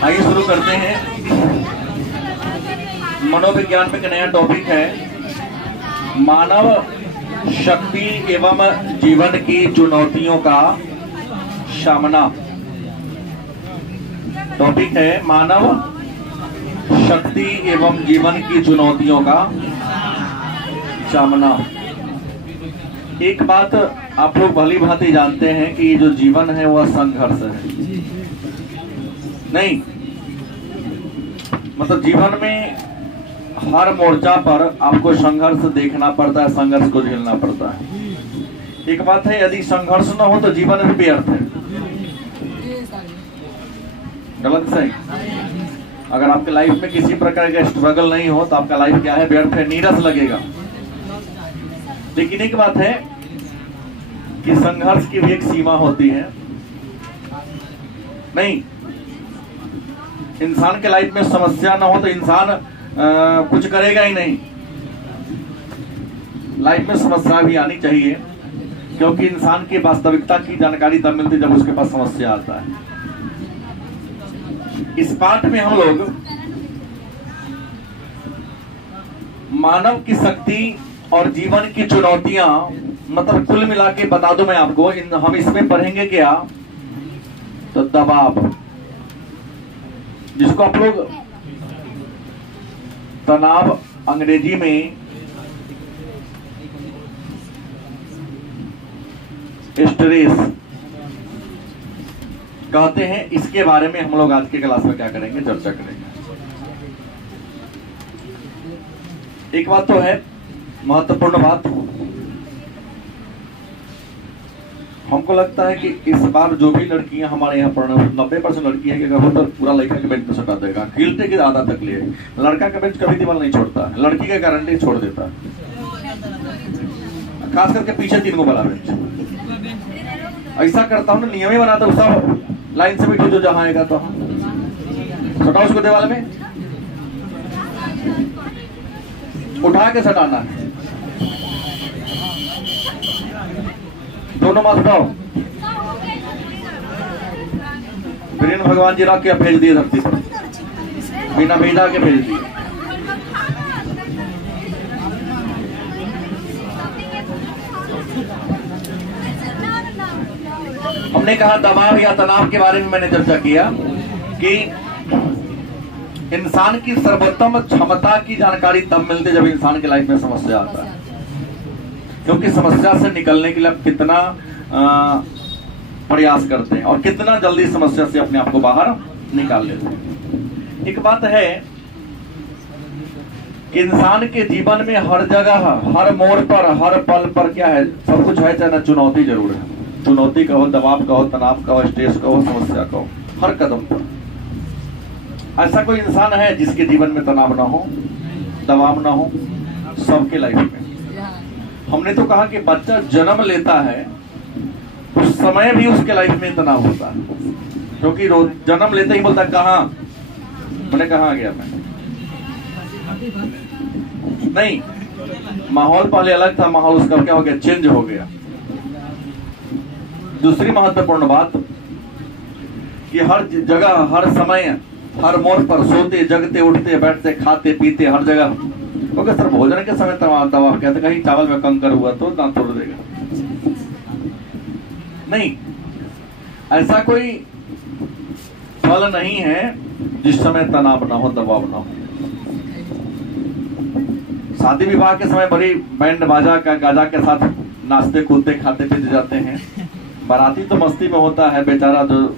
आइए शुरू करते हैं। मनोविज्ञान में एक नया टॉपिक है, मानव शक्ति एवं जीवन की चुनौतियों का सामना। टॉपिक है मानव शक्ति एवं जीवन की चुनौतियों का सामना। एक बात आप लोग भली भांति जानते हैं कि जो जीवन है वह संघर्ष है। नहीं, मतलब जीवन में हर मोर्चा पर आपको संघर्ष देखना पड़ता है, संघर्ष को झेलना पड़ता है। एक बात है, यदि संघर्ष न हो तो जीवन भी व्यर्थ है। गलत सही? अगर आपके लाइफ में किसी प्रकार का स्ट्रगल नहीं हो तो आपका लाइफ क्या है? व्यर्थ है, नीरस लगेगा। लेकिन एक बात है कि संघर्ष की भी एक सीमा होती है। नहीं, इंसान के लाइफ में समस्या ना हो तो इंसान कुछ करेगा ही नहीं। लाइफ में समस्या भी आनी चाहिए, क्योंकि इंसान की वास्तविकता की जानकारी तब मिलती जब उसके पास समस्या आता है। इस पाठ में हम लोग मानव की शक्ति और जीवन की चुनौतियां, मतलब कुल मिला के बता दूं मैं आपको, हम इसमें पढ़ेंगे क्या? तो दबाव, जिसको आप लोग तनाव अंग्रेजी में स्ट्रेस कहते हैं, इसके बारे में हम लोग आज के क्लास में क्या करेंगे? चर्चा करेंगे। एक बात तो है, महत्वपूर्ण बात, हमको लगता है कि इस बार जो भी लड़कियां हमारे यहाँ पढ़ने, 90% लड़की है कि अगर हो तो पूरा लड़का के बेंच पे सटा देगा, गिलटे की आधा तक लिए। लड़का का बेंच कभी दीवार नहीं छोड़ता है, लड़की का गारंटी छोड़ देता है, खास करके पीछे 3 वाला बेंच। ऐसा करता हूँ ना, नियम ही बनाता हूँ, सब लाइन से बैठो, जो जहां आएगा तो सटाओ उसको दीवार में, उठा के सटाना है, दोनों मत उठाओ। वीरेंद्र भगवान जी रख के भेज दिए धरती पर, बिना भेजा के भेज दिए। हमने कहा दबाव या तनाव के बारे में मैंने चर्चा किया कि इंसान की सर्वोत्तम क्षमता की जानकारी तब मिलती है जब इंसान की लाइफ में समस्या आता है, क्योंकि समस्या से निकलने के लिए आप कितना प्रयास करते हैं और कितना जल्दी समस्या से अपने आप को बाहर निकाल लेते हैं। एक बात है कि इंसान के जीवन में हर जगह, हर मोड़ पर, हर पल पर क्या है? सब कुछ है, चाहे ना चुनौती जरूर है। चुनौती कहो, दबाव कहो, तनाव कहो, स्ट्रेस कहो, समस्या कहो, हर कदम पर। ऐसा कोई इंसान है जिसके जीवन में तनाव ना हो, दबाव ना हो? सबके लाइफ में। हमने तो कहा कि बच्चा जन्म लेता है उस समय भी उसके लाइफ में तनाव होता है, क्योंकि रोज जन्म लेते ही बोलता है कहाँ, मैंने कहाँ गया मैं? नहीं, माहौल पहले अलग था, माहौल उसका क्या हो गया? चेंज हो गया। दूसरी महत्वपूर्ण बात कि हर जगह, हर समय, हर मोड़ पर सोते, जगते, उठते, बैठते, खाते, पीते, हर जगह, क्योंकि सर भोजन के समय दबाव कहते, कहीं चावल में कंकर हुआ तो दांत तोड़ देगा। नहीं, ऐसा कोई फल नहीं है जिस समय तनाव ना हो, दबाव ना हो। शादी विवाह के समय बड़ी बैंड बाजा का गाजा के साथ नाचते, कूदते, खाते पीते जाते हैं। बाराती तो मस्ती में होता है बेचारा, जो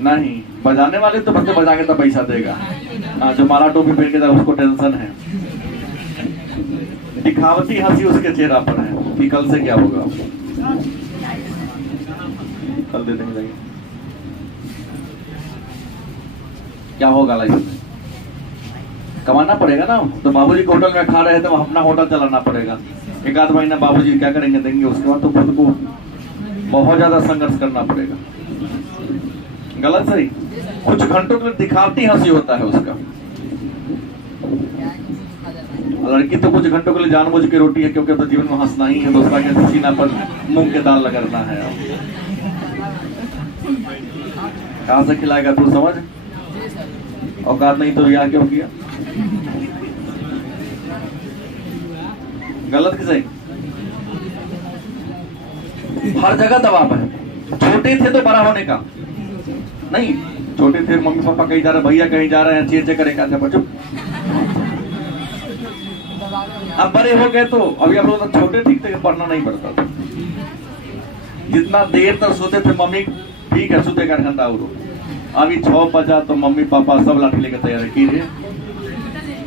नहीं बजाने वाले तो बच्चे बजा के तो पैसा देगा, जो माला टोपी पहन के जाए उसको टेंशन है। दिखावती हंसी उसके चेहरा पर है कि कल से क्या होगा, कल दे देंगे, क्या होगा लाइफ में? कमाना पड़ेगा ना। तो बाबूजी के होटल में खा रहे थे, तो अपना होटल चलाना पड़ेगा। एक आध महीना बाबूजी क्या करेंगे, देंगे, उसके बाद तो खुद को बहुत ज्यादा संघर्ष करना पड़ेगा। गलत सही? कुछ घंटों के लिए दिखावटी हंसी होता है उसका। लड़की तो कुछ घंटों के लिए जानबूझ के रोटी है, क्योंकि तो जीवन में हंसना ही है, दूसरा के सीना पर मूंग के दाल लगाना है। कहाँ से खिलाएगा तू समझ, औकात नहीं तो यहाँ क्यों किया? गलत कि सही? हर जगह दबाव है। छोटे थे तो बड़ा होने का नहीं, छोटे थे मम्मी पापा कहीं जा रहे, भैया कहीं जा रहे हैं, चेचे करेगा था बच्चों। अब बड़े हो गए तो अभी आप लोग छोटे ठीक थे, पढ़ना नहीं पड़ता था। जितना देर तक सोते थे मम्मी, ठीक है सोते का घंटा उड़ो। अभी 6 बजा तो मम्मी पापा सब लाठी लेकर तैयार कीजिए,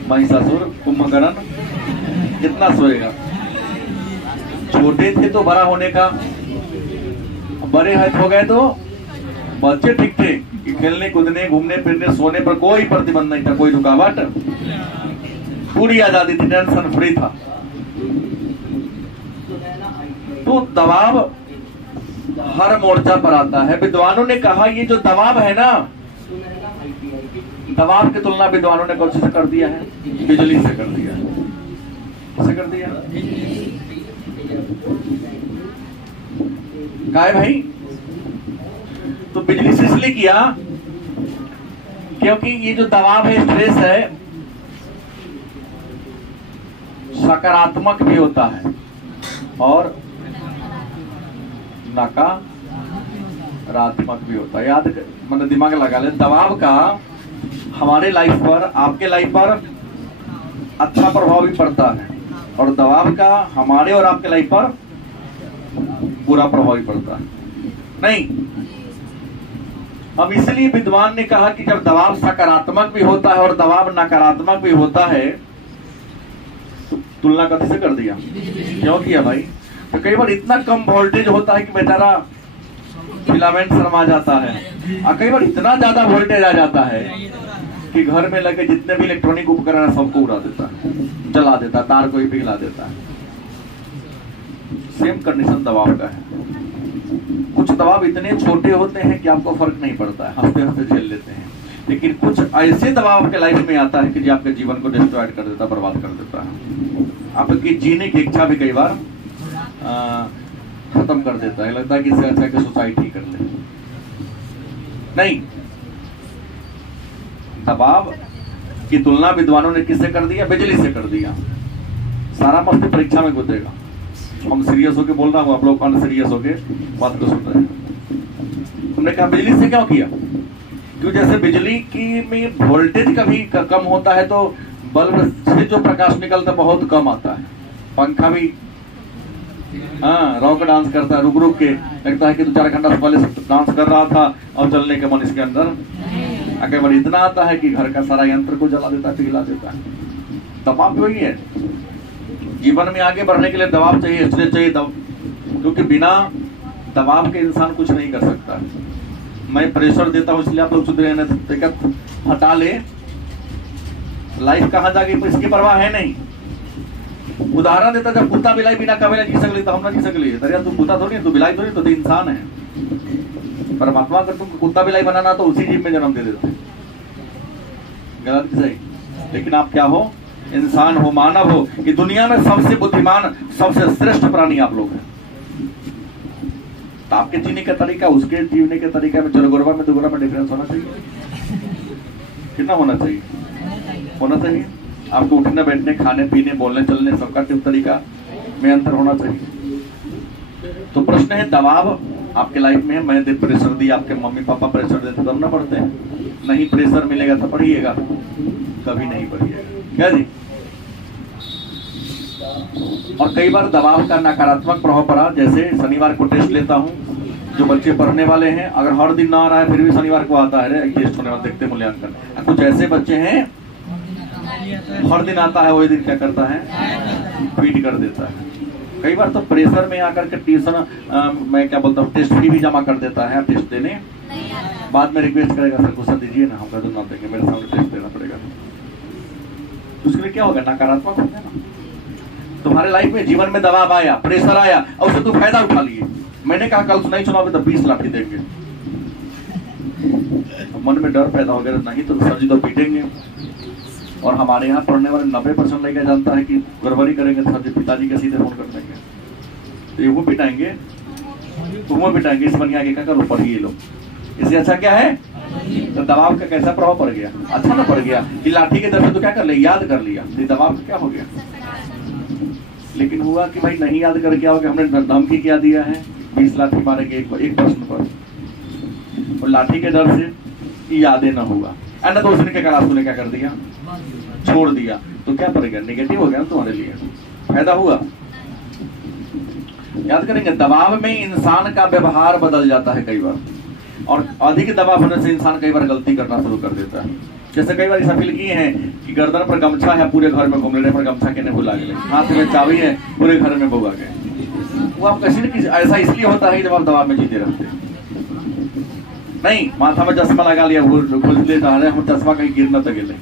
महिषासुर कुंभकर्ण कितना सोएगा। छोटे थे तो बड़ा होने का, बड़े हो गए तो बच्चे ठीक थे कि खेलने कूदने घूमने फिरने सोने पर कोई प्रतिबंध नहीं था, कोई रुकावट, पूरी आजादी थी, टेंशन फ्री था। तो दबाव हर मोर्चा पर आता है। विद्वानों ने कहा ये जो दबाव है ना, दबाव की तुलना विद्वानों ने कौन से कर दिया है? बिजली से कर दिया है। कैसे कर दिया? क्या है भाई? तो बिजली से इसलिए किया क्योंकि ये जो दबाव है, स्ट्रेस है, सकारात्मक भी होता है और नकारात्मक भी होता है। याद मतलब दिमाग लगा ले, दबाव का हमारे लाइफ पर, आपके लाइफ पर अच्छा प्रभाव भी पड़ता है और दबाव का हमारे और आपके लाइफ पर बुरा प्रभाव भी पड़ता है। नहीं, अब इसलिए विद्वान ने कहा कि जब दबाव सकारात्मक भी होता है और दबाव नकारात्मक भी होता है, तो तुलना कथी से कर दिया? क्यों किया भाई? तो कई बार इतना कम वोल्टेज होता है कि बेचारा फिलामेंट शर्मा जाता है, और कई बार इतना ज्यादा वोल्टेज आ जाता है कि घर में लगे जितने भी इलेक्ट्रॉनिक उपकरण है सबको उड़ा देता है, जला देता है, तार को ही पिघला देता है। सेम कंडीशन दबाव का है। कुछ दबाव इतने छोटे होते हैं कि आपको फर्क नहीं पड़ता है, हंसते हंसते झेल लेते हैं, लेकिन कुछ ऐसे दबाव आपके लाइफ में आता है कि जो आपके जीवन को डिस्ट्रॉय कर देता है, बर्बाद कर देता है। आपकी जीने की इच्छा भी कई बार खत्म कर देता है। लगता है कि इससे अच्छा कि सुसाइड ही कर ले। नहीं, दबाव की तुलना विद्वानों ने किससे कर दिया? बिजली से कर दिया। सारा मस्ती परीक्षा में गुजरेगा। हम सीरियस होके बोल रहा हूँ, आप लोग अनसीरियस होके बात को सुन रहे हैं। हमने कहा बिजली से क्यों किया? क्यों? जैसे बिजली की में वोल्टेज कभी कम होता है तो बल्ब से जो प्रकाश निकलता बहुत कम आता है। पंखा भी रॉक डांस करता है, रुक रुक के लगता है कि 2-4 घंटा से पहले डांस कर रहा था और चलने के मन इसके अंदर अगर बड़ी इतना आता है कि घर का सारा यंत्र को जला देता है, पिघला देता है। दबाव भी वही है। जीवन में आगे बढ़ने के लिए दबाव चाहिए, स्ट्रेस चाहिए, क्योंकि बिना दबाव के इंसान कुछ नहीं कर सकता। मैं प्रेशर देता हूँ इसलिए आप लोग सुधरे न, हटा ले, लाइफ कहाँ जाके इसकी परवाह है नहीं। उदाहरण देता, जब कुत्ता बिलाई बिना कबे जी सकली तो हम ना जी सकली। दरिया तू कुत्ता थोड़ी है, तू बिलाई थोड़ी, तो इंसान है। परमात्मा अगर तुमको कुत्ता बिलाई बनाना तो उसी जीव में जन्म दे देते। गलत कि सही? लेकिन आप क्या हो? इंसान हो, मानव हो। कि दुनिया में सबसे बुद्धिमान, सबसे श्रेष्ठ प्राणी आप लोग हैं। तो आपके जीने का तरीका, उसके जीने के तरीका में चरगोरबा में दुगुना में डिफरेंस होना चाहिए। कितना होना चाहिए? होना चाहिए। आपको उठने बैठने, खाने पीने, बोलने चलने, सबका तरीका में अंतर होना चाहिए। तो प्रश्न है, दबाव आपके लाइफ में है। मैंने प्रेशर दिया, आपके मम्मी पापा प्रेशर देते तब ना पढ़ते हैं। नहीं प्रेशर मिलेगा तो पढ़िएगा, कभी नहीं पढ़िएगा। क्या जी? और कई बार दबाव का नकारात्मक प्रभाव पड़ा। जैसे शनिवार को टेस्ट लेता हूँ, जो बच्चे पढ़ने वाले हैं, अगर हर दिन ना आ रहा है फिर भी शनिवार को आता है, टेस्ट होने वाला देखते मूल्यांकन। कुछ ऐसे बच्चे हैं हर दिन आता है, वही दिन क्या करता है? ट्वीट कर देता है। कई बार तो प्रेशर में आकर के ट्यूशन, मैं क्या बोलता हूँ, टेस्ट फी भी जमा कर देता है टेस्ट देने। बाद में रिक्वेस्ट करेगा, सर क्वेश्चन दीजिए ना, हम कहते ना देंगे, मेरे सामने टेस्ट देना पड़ेगा। उसके लिए क्या होगा? नकारात्मक होगा ना। तुम्हारे लाइफ में जीवन में दबाव आया, प्रेशर आया और उससे तुम फायदा उठा लिए। मैंने कहा कल नहीं चुनाव तो 20 लाठी देंगे। मन में डर पैदा हो गया, नहीं तो सर जी तो पीटेंगे। और हमारे यहाँ पढ़ने वाले 90% लड़का जानता है कि गड़बड़ी करेंगे तो सर जी पिताजी के सीधे फोन कर देंगे, तो ये वो पिटाएंगे, तुम वो पिटाएंगे। इस बनिया आगे क्या करो? पढ़िए लोग, इससे अच्छा क्या है? तो दबाव का कैसा प्रभाव पड़ गया? अच्छा ना पड़ गया कि लाठी के दर से तो क्या कर लिया, याद कर लिया, तो दबाव का क्या हो गया? लेकिन हुआ कि भाई नहीं याद कर, क्या हो गया, हमने धमकी क्या दिया है, 20 लाठी मारेंगे एक प्रश्न पर, और लाठी के डर से यादें ना हुआ, ना तो उसने क्या करा, उसने क्या कर दिया, छोड़ दिया, तो क्या पड़ेगा, नेगेटिव हो गया ना तुम्हारे लिए, फायदा हुआ। याद करेंगे, दबाव में इंसान का व्यवहार बदल जाता है कई बार, और अधिक दबाव होने से इंसान कई बार गलती करना शुरू कर देता है। जैसे कई बार ऐसा फील किए हैं कि गर्दन पर गमछा है, पूरे घर में घूम रहे पर गमछा के भुला गए, हाथ में चाबी है, पूरे घर में भुगा गए। वो आप किसी न ऐसा इसलिए होता है जब आप दबाव में जीते रहते हैं। नहीं, माथा में चश्मा लगा लिया, खोज ले जा रहे, हम चश्मा कहीं गिरना तो गिरे,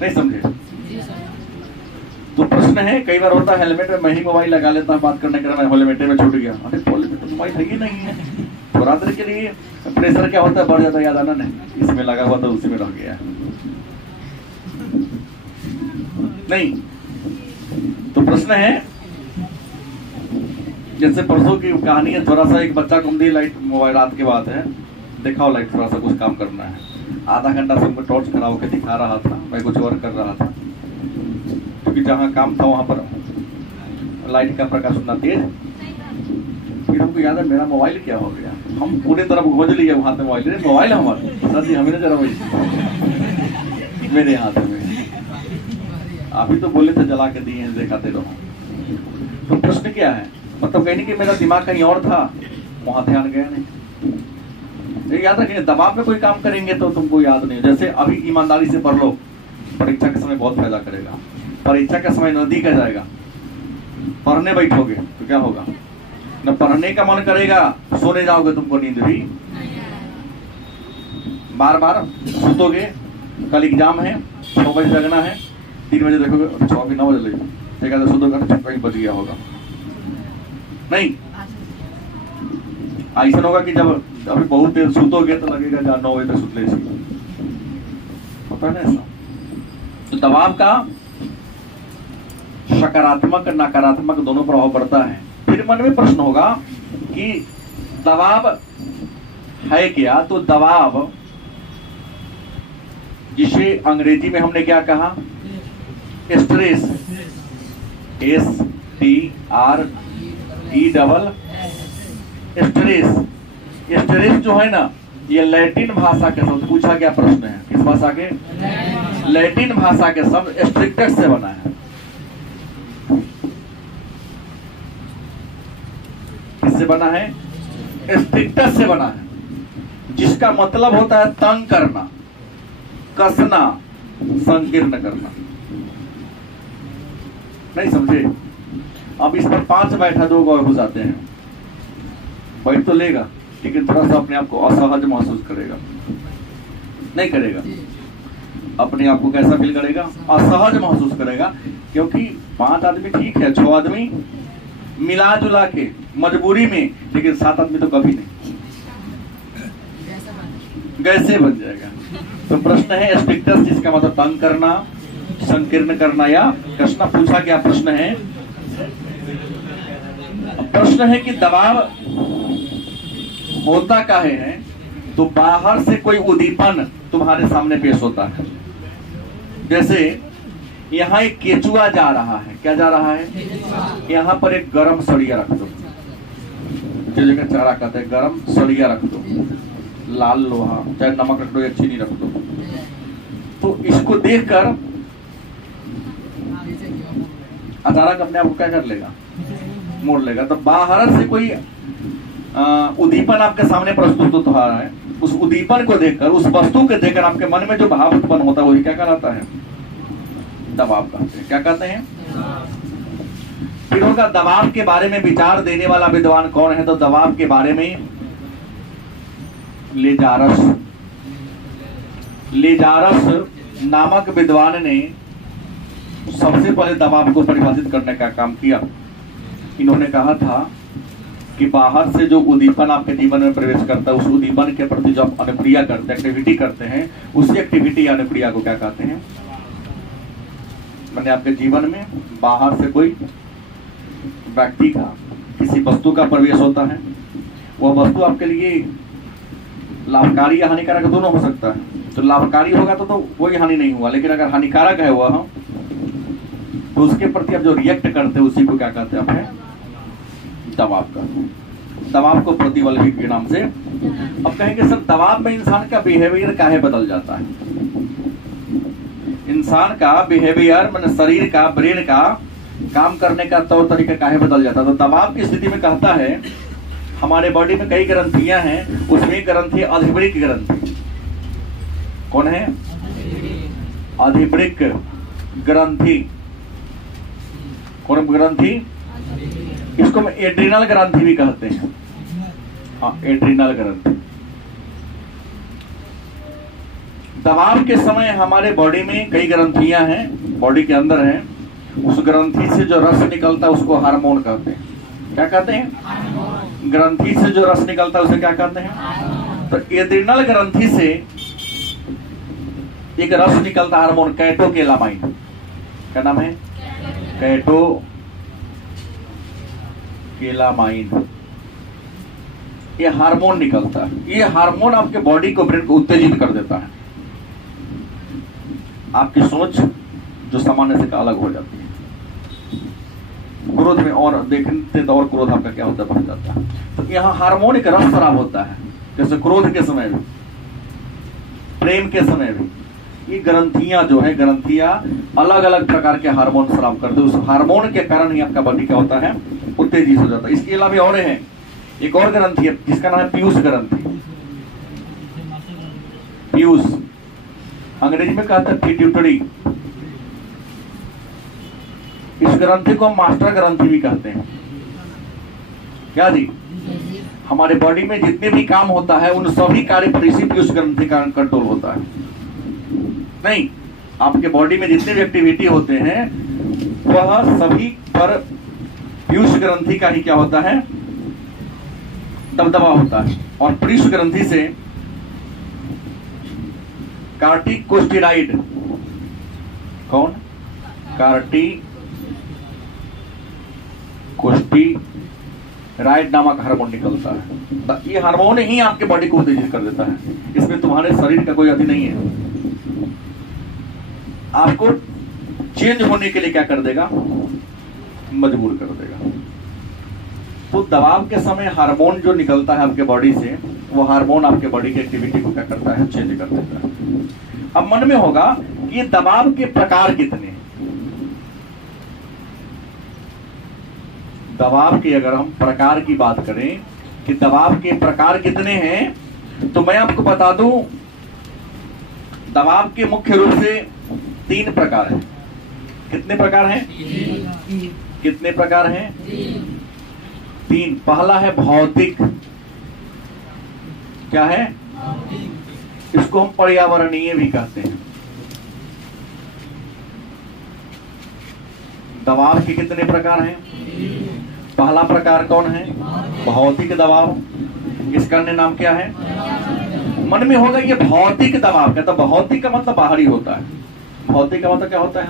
नहीं समझे? तो प्रश्न है, कई बार होता है हेलमेट में, मैं ही मोबाइल लगा लेता हूँ बात करने के लिए, हेलमेट में छूट गया, अरे हेलमेट तो मोबाइल है ही नहीं है, थोड़ा देर के लिए प्रेशर क्या होता है, बढ़ जाता है, याद आना नहीं, इसमें लगा हुआ तो उसी में रह गया। नहीं, तो प्रश्न है, जैसे परसों की कहानी है, थोड़ा सा एक बच्चा घूम दी लाइट, मोबाइल रात के बाद है, दिखाओ लाइट, थोड़ा सा कुछ काम करना है, आधा घंटा से मैं टॉर्च खड़ा होकर दिखा रहा था, मैं कुछ और कर रहा था, क्योंकि जहाँ काम था वहां पर लाइट का प्रकाश उतना तेज। फिर हमको याद है मेरा मोबाइल क्या हो गया, हम पूरे तरफ खोज लिए, वहां पे मोबाइल हमारे सर जी, हमें जरा वही मेरे हाथ में, अभी तो बोले थे जला के दिए हैं, दिखाते रहो। तो प्रश्न क्या है, मतलब कहने कि मेरा दिमाग कहीं और था, वहां ध्यान गया नहीं। याद रखिए, दबाव में कोई काम करेंगे तो तुमको याद नहीं। जैसे अभी ईमानदारी से पढ़ लो, परीक्षा के समय बहुत फायदा करेगा। परीक्षा का समय नजदीक आ जाएगा, पढ़ने बैठोगे तो क्या होगा, न पढ़ने का मन करेगा, सोने जाओगे, तुमको नींद भी, बार बार सुतोगे, कल एग्जाम है, 6 बजे जगना है, 3 बजे देखोगे 6 भी 9 बजे लगे, सुतोगे कहीं बच गया होगा। नहीं, ऐसा होगा कि जब अभी बहुत देर सुतोगे तो लगेगा जहाँ 9 बजे तक सुत ले, पता है ना ऐसा। तो दबाव का सकारात्मक नकारात्मक दोनों प्रभाव पड़ता है। फिर मन में प्रश्न होगा कि दबाव है क्या, तो दबाव जिसे अंग्रेजी में हमने क्या कहा, स्ट्रेस, STRES, स्ट्रेस जो है ना, ये लैटिन भाषा के शब्द, पूछा क्या प्रश्न है, किस भाषा के, लैटिन भाषा के शब्द स्ट्रिक्टस से बना है। किससे बना है, स्ट्रिक्टस से बना है, जिसका मतलब होता है तंग करना, कसना, संकीर्ण करना। नहीं समझे? अब इस पर 5 बैठा 2 गौर हो जाते हैं, बैठ तो लेगा लेकिन थोड़ा सा अपने आप को असहज महसूस करेगा, नहीं करेगा, अपने आप को कैसा फील करेगा, असहज महसूस करेगा, क्योंकि 5 आदमी ठीक है, 6 आदमी मिला जुला के मजबूरी में, लेकिन 7 आदमी तो कभी नहीं, कैसे बन जाएगा। तो प्रश्न है स्ट्रिक्टस, जिसका मतलब तंग करना, संकीर्ण करना या कसना। पूछा क्या प्रश्न है, प्रश्न है कि दबाव होता काहे है, तो बाहर से कोई उद्दीपन तुम्हारे सामने पेश होता है। जैसे यहाँ एक केचुआ जा रहा है, क्या जा रहा है, यहाँ पर एक गरम सड़िया रख दो, जो जगह चारा कहते हैं, गरम सड़िया रख दो, लाल लोहा, चाहे नमक रख दो या चीनी रख दो। तो इसको देखकर अचानक अपने आप को क्या कर लेगा, मोड़ लेगा। तो बाहर से कोई उद्दीपन आपके सामने प्रस्तुत हो रहा है, उस उद्दीपन को देखकर, उस वस्तु को देखकर आपके मन में जो भाव उत्पन्न होता है वही क्या कहलाता है, दबाव कहते हैं। क्या कहते हैं? फिर होगा दबाव के बारे में विचार देने वाला विद्वान कौन है, तो दबाव के बारे में लेजारस नामक विद्वान ने सबसे पहले दबाव को परिभाषित करने का काम किया। इन्होंने कहा था कि बाहर से जो उद्दीपन आपके जीवन में प्रवेश करता है, उस उद्दीपन के प्रति जो आप अनुक्रिया करते हैं, एक्टिविटी करते हैं, उसी एक्टिविटी या अनुक्रिया को क्या कहते हैं, मैंने आपके जीवन में बाहर से कोई व्यक्ति का, किसी वस्तु का प्रवेश होता है, वह वस्तु आपके लिए लाभकारी या हानिकारक दोनों हो सकता है। तो लाभकारी होगा तो कोई हानि नहीं हुआ, लेकिन अगर हानिकारक है वह तो उसके प्रति आप जो रिएक्ट करते हैं उसी को क्या कहते हैं अपने दबाव कहते हैं। दबाव को प्रतिबल भी के नाम से। अब कहेंगे सर दबाव में इंसान का बिहेवियर काहे बदल जाता है? इंसान का बिहेवियर माने शरीर का, ब्रेन का काम करने का तौर तरीका काहे बदल जाता है? तो दबाव की स्थिति में कहता है हमारे बॉडी में कई ग्रंथियां हैं, उसमें एक ग्रंथि अधिवृक्क ग्रंथि। कौन है? अधिवृक्क ग्रंथि। कौन ग्रंथि? इसको हम एड्रिनल ग्रंथि भी कहते हैं। हाँ, एड्रिनल ग्रंथि। दबाव के समय हमारे बॉडी में कई ग्रंथियां हैं, बॉडी के अंदर हैं। उस ग्रंथि से जो रस निकलता है उसको हार्मोन कहते हैं। क्या कहते हैं? ग्रंथि से जो रस निकलता है उसे क्या कहते हैं? तो एड्रिनल ग्रंथि से एक रस निकलता हार्मोन कैटोकेलामाइन। क्या नाम है? कैटोकेलामाइन। ये हार्मोन निकलता है। ये हार्मोन आपके बॉडी को, ब्रेन को उत्तेजित कर देता है। आपकी सोच जो सामान्य से अलग हो जाती है। क्रोध में और देखते तो और क्रोध आपका क्या होता है? बढ़ जाता है। तो यहाँ हार्मोन एक रस शराब होता है, जैसे क्रोध के समय भी, प्रेम के समय भी। ये ग्रंथियां जो है, ग्रंथियां अलग अलग प्रकार के हार्मोन शराब करते हैं। उस हार्मोन के कारण ही आपका बॉडी क्या होता है? उत्तेजित हो जाता है। इसके अलावा और है, एक और ग्रंथि है जिसका नाम है पीयूष ग्रंथि। पीयूष अंग्रेजी में कहते हैं पिट्यूटरी। इस ग्रंथि को मास्टर ग्रंथि भी कहते हैं। क्या जी? हमारे बॉडी में जितने भी काम होता है उन सभी कार्य पर इसी पीयूष ग्रंथि का कंट्रोल होता है। नहीं, आपके बॉडी में जितने भी एक्टिविटी होते हैं वह सभी पर पीयूष ग्रंथि का ही क्या होता है? दबदबा होता है। और पीयूष ग्रंथि से कार्टिकोस्टेरॉइड, कौन? कार्टिकोस्टेरॉइड नामक हार्मोन निकलता है। ये हार्मोन ही आपके बॉडी को उत्तेजित कर देता है। इसमें तुम्हारे शरीर का कोई अति नहीं है। आपको चेंज होने के लिए क्या कर देगा? मजबूर कर देगा। तो दबाव के समय हार्मोन जो निकलता है आपके बॉडी से, वो हार्मोन आपके बॉडी की एक्टिविटी को क्या करता है? चेंज कर देता है। अब मन में होगा कि दबाव के प्रकार कितने हैं? दबाव के अगर हम प्रकार की बात करें कि दबाव के प्रकार कितने हैं, तो मैं आपको बता दूं दबाव के मुख्य रूप से 3 प्रकार हैं। कितने प्रकार हैं? कितने प्रकार हैं? 3। पहला है भौतिक। क्या है? इसको हम पर्यावरणीय भी कहते हैं। दबाव के कितने प्रकार हैं? पहला प्रकार कौन है? भौतिक दबाव। इसका अन्य नाम क्या है? मन में होगा ये भौतिक दबाव क्या? तो भौतिक का मतलब बाहरी होता है। भौतिक का मतलब क्या होता है?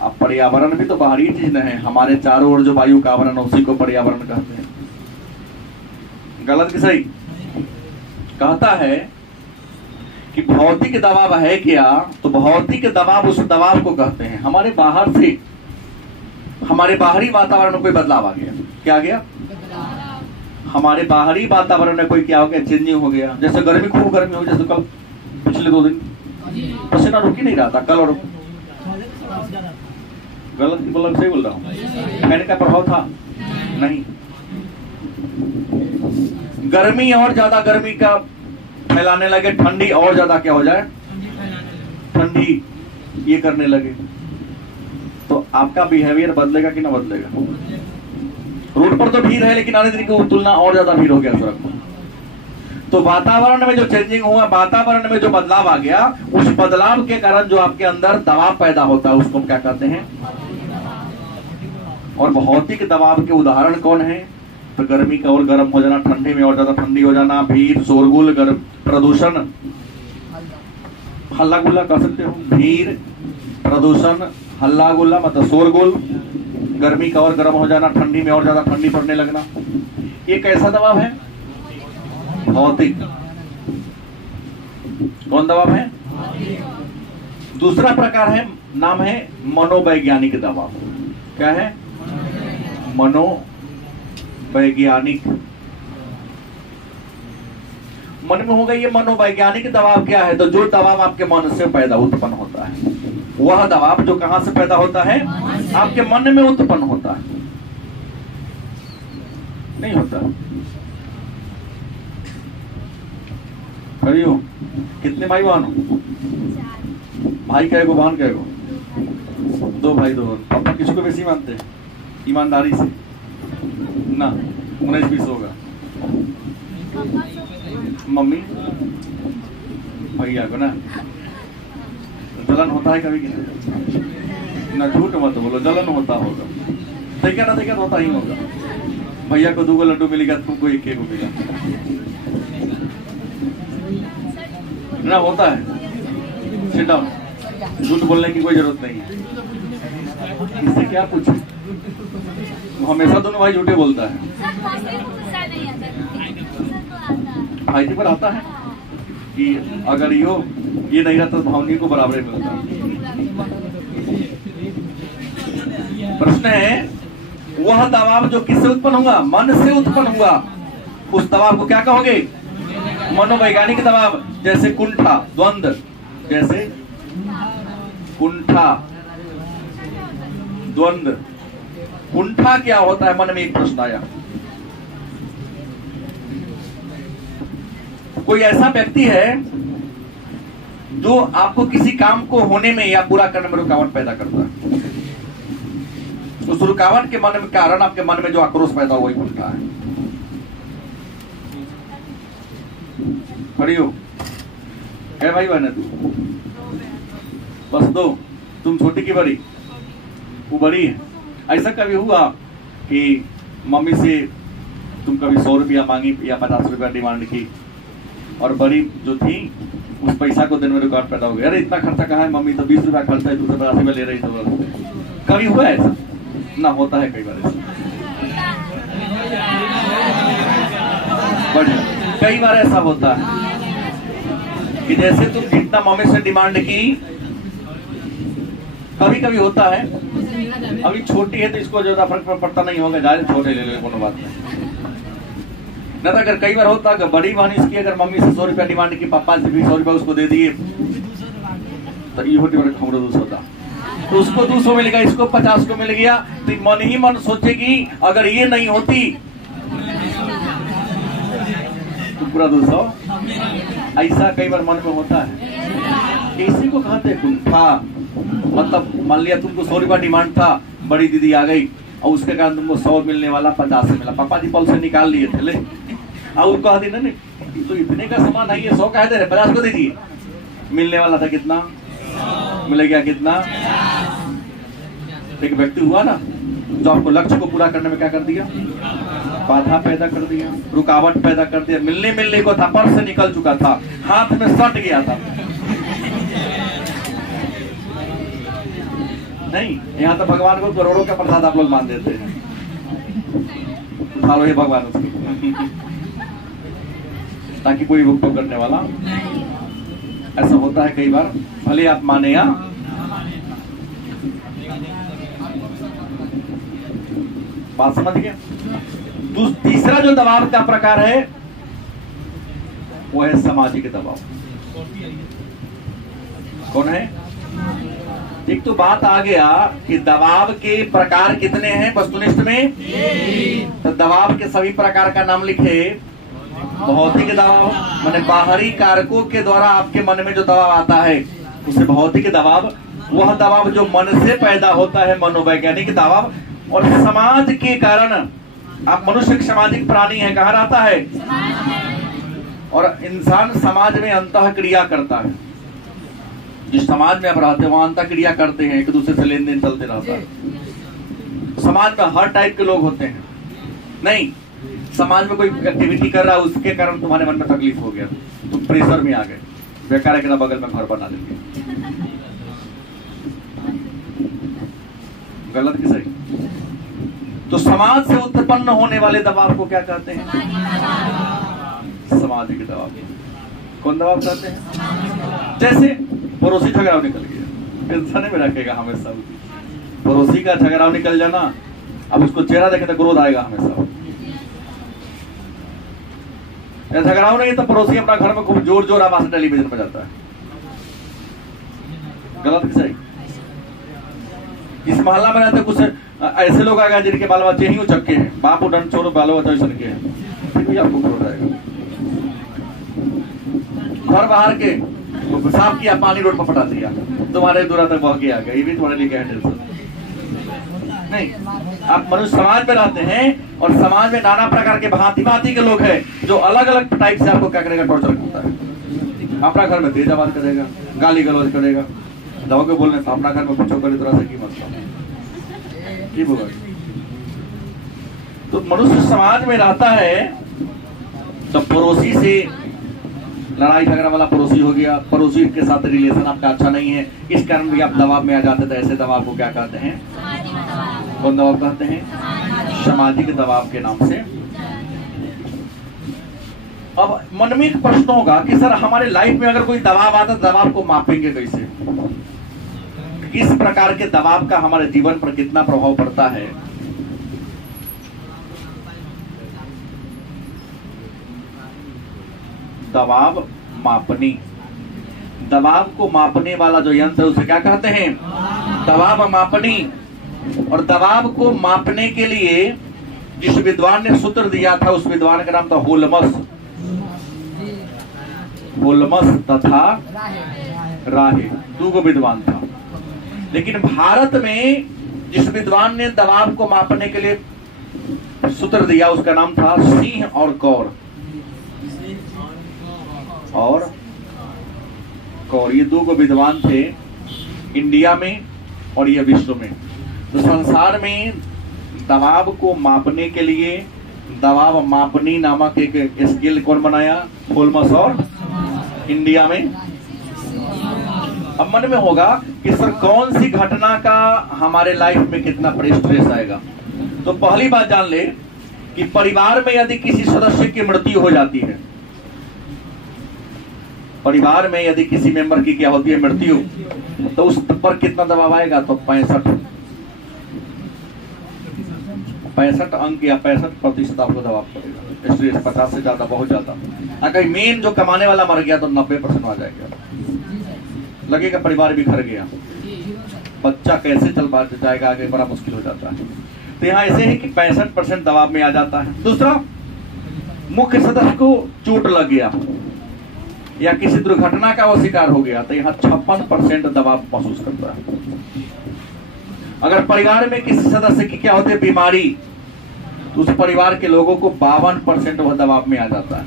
अब पर्यावरण भी तो बाहरी चीज है। हमारे चारों ओर जो वायु का आवरण है उसी को पर्यावरण कहते हैं। गलत कि सही? कहता है कि भौतिक दबाव है क्या? तो भौतिक दबाव उस दबाव को कहते हैं हमारे बाहर से, हमारे बाहरी वातावरण में कोई बदलाव आ गया। क्या आ गया? हमारे बाहरी वातावरण में कोई क्या हो गया? चेंजिंग हो गया। जैसे गर्मी, खूब गर्मी हो, जैसे कल पिछले 2 दिन पसीना रुक ही नहीं रहा था। कल और गलत बोल, सही बोल रहा हूँ? फैन का प्रभाव था? नहीं। गर्मी और ज्यादा गर्मी का फैलाने लगे, ठंडी और ज्यादा क्या हो जाए? ठंडी ये करने लगे, तो आपका बिहेवियर बदलेगा कि ना बदलेगा? रोड पर तो भीड़ है, लेकिन आने दिन की तुलना और ज्यादा भीड़ हो गया सड़क पर। तो वातावरण में जो चेंजिंग हुआ, वातावरण में जो बदलाव आ गया, उस बदलाव के कारण जो आपके अंदर दबाव पैदा होता है उसको क्या कहते हैं? और भौतिक दबाव के उदाहरण कौन है? तो गर्मी का और गर्म हो जाना, ठंडी में और ज्यादा ठंडी हो जाना, भीड़, शोरगुल, प्रदूषण, हल्ला गुल्ला कह सकते हो। भीड़, प्रदूषण, हल्ला गुल्ला मतलब शोरगुल, गर्मी का और गर्म हो जाना, ठंडी में और ज्यादा ठंडी पड़ने लगना, ये कैसा दबाव है? भौतिक। कौन दबाव है? दूसरा प्रकार है, नाम है मनोवैज्ञानिक दबाव। क्या है? मनोवैज्ञानिक। मन में होगा ये मनोवैज्ञानिक दबाव क्या है? तो जो दबाव आपके मन से पैदा उत्पन्न होता है, वह दबाव जो कहां से पैदा होता है? आपके मन में उत्पन्न होता है। नहीं होता? हरिओम। कितने भाई बहन हो? भाई कहे को, बहन कहे को? 2 भाई 2 बहन। पापा किसको बेसी मानते हैं? ईमानदारी से ना 19-20 होगा। मम्मी भैया को ना जलन होता है कभी कि ना? झूठ मत बोलो, जलन होता होगा। देखा ना देखा होता ही होगा। भैया को 2 लड्डू मिलेगा, तुमको 1 मिलेगा ना? होता है। Sit down. झूठ बोलने की कोई जरूरत नहीं है। इससे क्या पूछे? हमेशा दोनों भाई झूठे बोलता है। भाई पर आता है कि अगर ये नहीं रहता तो भावनी को बराबर मिलता है। प्रश्न है, वह दबाव जो किससे उत्पन्न होगा? मन से उत्पन्न होगा। उस दबाव को क्या कहोगे? मनोवैज्ञानिक दबाव। जैसे कुंठा, द्वंद्व। जैसे कुंठा, द्वंद्व। कुंठा क्या होता है? मन में एक प्रश्न आया। कोई ऐसा व्यक्ति है जो आपको किसी काम को होने में या पूरा करने में रुकावट पैदा करता है। उस रुकावट के मन में कारण आपके मन में जो आक्रोश पैदा हुआ, वही कुंठा है। खड़ी हो? है भाई बहने? तू बस 2। तुम छोटी की बड़ी? वो बड़ी है। ऐसा कभी हुआ कि मम्मी से तुम कभी 100 रुपया मांगी या 50 रुपया डिमांड की, और बड़ी जो थी उस पैसा को देने में रुकावट पैदा हो गया? अरे इतना खर्चा कहाँ है मम्मी, तो 20 रुपया खर्चा है, तू तो 50 रुपया ले रही। तो कभी हुआ ऐसा? ना, होता है कई बार ऐसा। कई बार ऐसा होता है कि जैसे तुम जितना मम्मी से डिमांड की, कभी कभी होता है। अभी छोटी है तो इसको ज्यादा फर्क पड़ता नहीं होगा, जाए छोटे ले ले, कोनो बात नहीं। न तो अगर कई बार होता है बड़ी बहन इसकी अगर मम्मी से 100 रुपया डिमांड की, पापा से भी 100 रुपया उसको दे दिए, तो ये होती खमरो 200 होता, तो उसको 200 मिलेगा, इसको 50 को मिल गया। तो मन ही मन सोचेगी अगर ये नहीं होती तो पूरा 200। ऐसा कई बार मन में होता है। इसी को कहते हैं कुंठा। मतलब मान लिया तुमको 100 रुपया डिमांड था, बड़ी दीदी आ गई और उसके कारण तुमको 100 मिलने वाला 50 से मिला। पापा जी पल से निकाल लिए थे, ले और कहा दी नहीं तो इतने का सामान है, ये 100 कह दे रहे, 50 को दीजिए। मिलने वाला था कितना? मिल गया कितना? एक व्यक्ति हुआ ना जो आपको लक्ष्य को पूरा करने में क्या कर दिया? बाधा पैदा कर दिया, रुकावट पैदा कर दिया। मिलने को था, पर्स से निकल चुका था, हाथ में सट गया था। नहीं, यहाँ तो भगवान को करोड़ों का प्रसाद आप लोग मान देते हैं। उठा लो ये भगवान उसकी ताकि कोई भुगतो करने वाला। ऐसा होता है कई बार, भले आप माने या बात समझ गए। तीसरा जो दबाव का प्रकार है वो है सामाजिक दबाव। कौन है? एक तो बात आ गया कि दबाव के प्रकार कितने हैं वस्तुनिष्ठ में? तो दबाव के सभी प्रकार का नाम लिखे। भौतिक दबाव माने बाहरी कारकों के द्वारा आपके मन में जो दबाव आता है उसे भौतिक दबाव। वह दबाव जो मन से पैदा होता है मनोवैज्ञानिक दबाव। और समाज के कारण, आप मनुष्य सामाजिक प्राणी है, कहाँ रहता है? और इंसान समाज में अंतः क्रिया करता है। जिस समाज में आप रहते हैं वहां अंतः क्रिया करते हैं, एक दूसरे से लेन देन चलते रहता है। समाज में हर टाइप के लोग होते हैं। नहीं, समाज में कोई एक्टिविटी कर रहा है उसके कारण तुम्हारे मन में तकलीफ हो गया, तुम प्रेशर में आ गए, बेकार है कि ना बगल में घर बना लेंगे। गलत कि सही? तो समाज से उत्पन्न होने वाले दबाव को क्या कहते हैं? सामाजिक दबाव। कौन दबाव कहते हैं? जैसे पड़ोसी झगड़ा निकल गया, टेंशन में रखेगा हमेशा। पड़ोसी का झगड़ा निकल जाना, अब उसको चेहरा देखे तो क्रोध आएगा हमेशा। झगड़ाओ नहीं तो पड़ोसी अपना घर में खूब जोर जोर आवाज टेलीविजन में जाता है। गलत कि सही? इस मोहल्ला में रहते कुछ ऐसे लोग आएगा जिनके बाल बच्चे ही उचक्के हैं, बाप उड़न छोड़ो बालो बच्चे ऐसे के हैं, फिर भी आपको क्रोध आएगा। घर बाहर के साफ किया, पानी रोड पर पटा दिया, तुम्हारे दूर तक बह के आ गया, ये भी तुम्हारे लिए क्या है? नहीं, आप मनुष्य समाज में रहते हैं और समाज में नाना प्रकार के भांति भांति के लोग हैं जो अलग अलग टाइप से आपको क्या करेगा? टॉर्चर करता है। अपना घर में तेज आवाज करेगा, गाली गलौज करेगा, दवा के बोलने से अपना घर में कुछ करे तरह से की मतलब की बोला। तो मनुष्य समाज में रहता है तो पड़ोसी से लड़ाई झगड़ा वाला पड़ोसी हो गया, पड़ोसी के साथ रिलेशन आपका अच्छा नहीं है, इस कारण भी आप दबाव में आ जाते थे। ऐसे दबाव को क्या कहते हैं? कौन दबाव कहते हैं? सामाजिक दबाव के नाम से। अब मन में एक प्रश्न होगा कि सर हमारे लाइफ में अगर कोई दबाव आता है, दबाव को मापेंगे कैसे? किस प्रकार के दबाव का हमारे जीवन पर कितना प्रभाव पड़ता है? दबाव मापनी, दबाव को मापने वाला जो यंत्र है उसे क्या कहते हैं? दबाव मापनी। और दबाव को मापने के लिए जिस विद्वान ने सूत्र दिया था उस विद्वान का नाम था होल्मस। होल्मस तथा राहे, दो विद्वान था। लेकिन भारत में जिस विद्वान ने दबाव को मापने के लिए सूत्र दिया उसका नाम था सिंह और कौर। ये दो विद्वान थे इंडिया में और ये विश्व में। तो संसार में दबाव को मापने के लिए दबाव मापनी नामक एक स्केल कौन बनाया? होल्मस। और इंडिया में अब मन में होगा कि सर कौन सी घटना का हमारे लाइफ में कितना स्ट्रेस आएगा। तो पहली बात जान ले कि परिवार में यदि किसी सदस्य की मृत्यु हो जाती है, परिवार में यदि किसी मेंबर की क्या होती है? मृत्यु, तो उस पर कितना दबाव आएगा? तो 65 अंक या 65% आपको दबाव पड़ेगा। स्ट्रेस 50 से ज्यादा, बहुत ज्यादा। अगर मेन जो कमाने वाला मर गया तो 90% आ जाएगा। लगेगा परिवार बिखर गया, बच्चा कैसे चल जाएगा आगे, बड़ा मुश्किल हो जाता है। तो यहाँ ऐसे है कि 65% दबाव में आ जाता है। दूसरा, मुख्य सदस्य को चोट लग गया या किसी दुर्घटना का वो शिकार हो गया तो यहाँ 56% दबाव महसूस करता है। अगर परिवार में किसी सदस्य की क्या होती है? बीमारी, तो उस परिवार के लोगों को 52% वह दबाव में आ जाता है।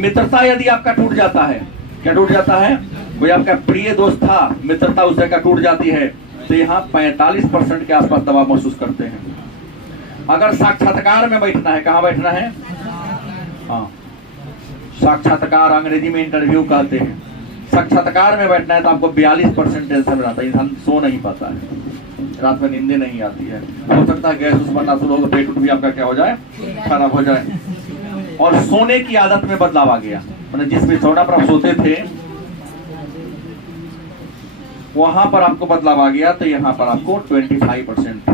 मित्रता यदि आपका टूट जाता है, क्या टूट जाता है? कोई आपका प्रिय दोस्त था, मित्रता उस जगह टूट जाती है तो यहाँ 45% के आसपास दबाव महसूस करते हैं। अगर साक्षात्कार में बैठना है, कहाँ बैठना है? हाँ, साक्षात्कार अंग्रेजी में इंटरव्यू कहते हैं। साक्षात्कार में बैठना है तो आपको 42% टेंशन में रहता है। इंसान सो नहीं पाता है, रात में नींदें नहीं आती है, हो सकता है गैस बनना शुरू हो, पेट उठ भी आपका क्या हो जाए? खराब हो जाए। और सोने की आदत में बदलाव आ गया, मतलब जिस बिछौना पर आप सोते थे वहां पर आपको बदलाव आ गया तो यहाँ पर आपको 25%।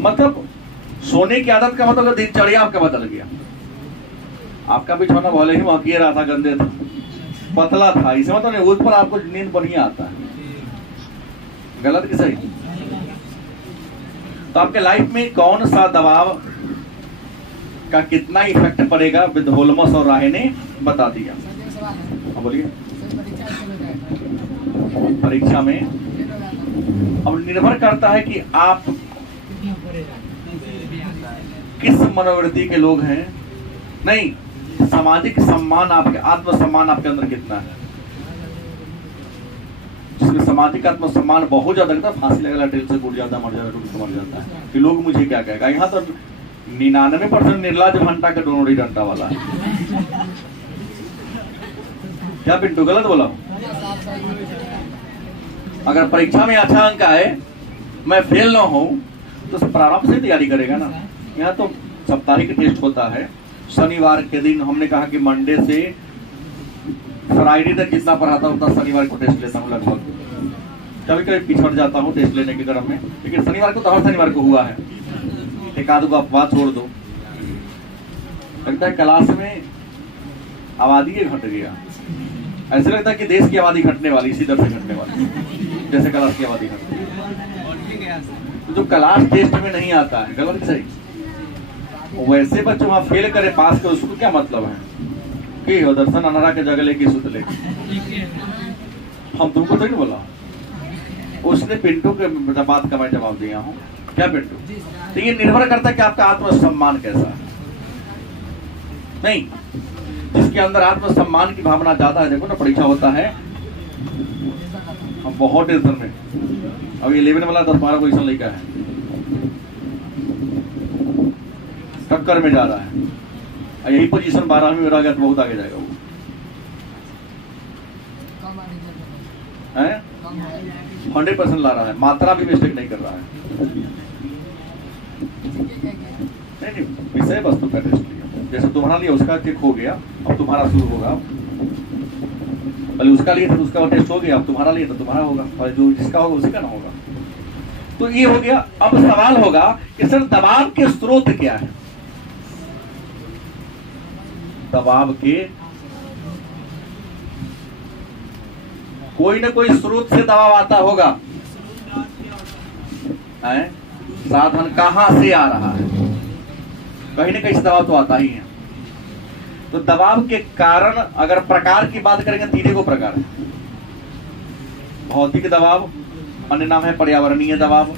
मतलब सोने की आदत का मतलब दिनचर्या आपका बदल गया। आपका बिछौना भले ही महकिए रहा था, गंदे था, पतला था, इसे मतलब नहीं, उस पर आपको नींद बढ़िया आता है। गलत कि सही? तो आपके लाइफ में कौन सा दबाव का कितना इफेक्ट पड़ेगा होल्मस और राहे ने बता दिया। बोलिए। परीक्षा में अब निर्भर करता है कि आप किस मनोवृत्ति के लोग हैं। नहीं, सामाजिक सम्मान, आपके आत्मसम्मान आपके अंदर कितना है। जिसमें सामाजिक आत्मसम्मान बहुत ज्यादा लगता है, फांसी लगा ट्रेन से टूट जाता है, मर जाता है, मर जाता है कि लोग मुझे क्या कहेगा। यहाँ तो 99% निर्लाज घंटा का डोनोड़ी डंटा वाला है। क्या पिंटू गलत बोला? अगर परीक्षा में अच्छा अंक आए मैं फेल ना हूं तो प्रारंभ से तैयारी करेगा ना। यहाँ तो साप्ताहिक टेस्ट होता है, शनिवार के दिन हमने कहा कि मंडे से फ्राइडे तक जितना पढ़ाता हूँ उतना शनिवार को टेस्ट लेता हूँ लगभग। कभी कभी पिछड़ जाता हूँ टेस्ट लेने के क्रम में, लेकिन शनिवार को तो हर शनिवार को हुआ है। एक आध को अपवाद छोड़ दो। लगता है क्लास में आबादी घट गया, ऐसे लगता है कि देश की आबादी घटने वाली, इसी तरह से घटने वाली जैसे क्लास की आबादी घटती है। तो जो क्लास टेस्ट में नहीं आता है, गलत सही, वैसे बच्चे वहां फेल करे पास करे, उसको क्या मतलब है कि हो दर्शन अनहरा के जगह लेके सुतले। हम तुमको तो नहीं बोला, उसने पिंटू के बात का मैं जवाब दिया हूँ। क्या पिंटू? तो ये निर्भर करता है कि आपका आत्मसम्मान कैसा है। नहीं, जिसके अंदर आत्मसम्मान की भावना ज्यादा है, देखो ना परीक्षा होता है, हम बहुत टेंशन में, अभी 11 वाला 10-12 पोजीशन लेकर है, टक्कर में जा रहा है, और यही पोजीशन 12वीं में रह गया तो बहुत आगे जाएगा वो है। 100% ला रहा है, मात्रा भी मिस्टेक नहीं कर रहा है। नहीं, विषय वस्तु का टेस्ट लिया, जैसे तुम्हारा लिया उसका चेक हो गया, अब तुम्हारा शुरू होगा। पहले उसका लिए तो उसका टेस्ट हो गया, अब तुम्हारा लिए तो तुम्हारा होगा, और जो जिसका होगा उसी का ना होगा। तो ये हो गया। अब सवाल होगा कि सर दबाव के स्रोत क्या है? दबाव के कोई ना कोई स्रोत से दबाव आता होगा, साधन कहां से आ रहा है? कहीं ना कहीं से दबाव तो आता ही है। तो दबाव के कारण अगर प्रकार की बात करेंगे, 3 प्रकार है। भौतिक दबाव, अन्य नाम है पर्यावरणीय दबाव,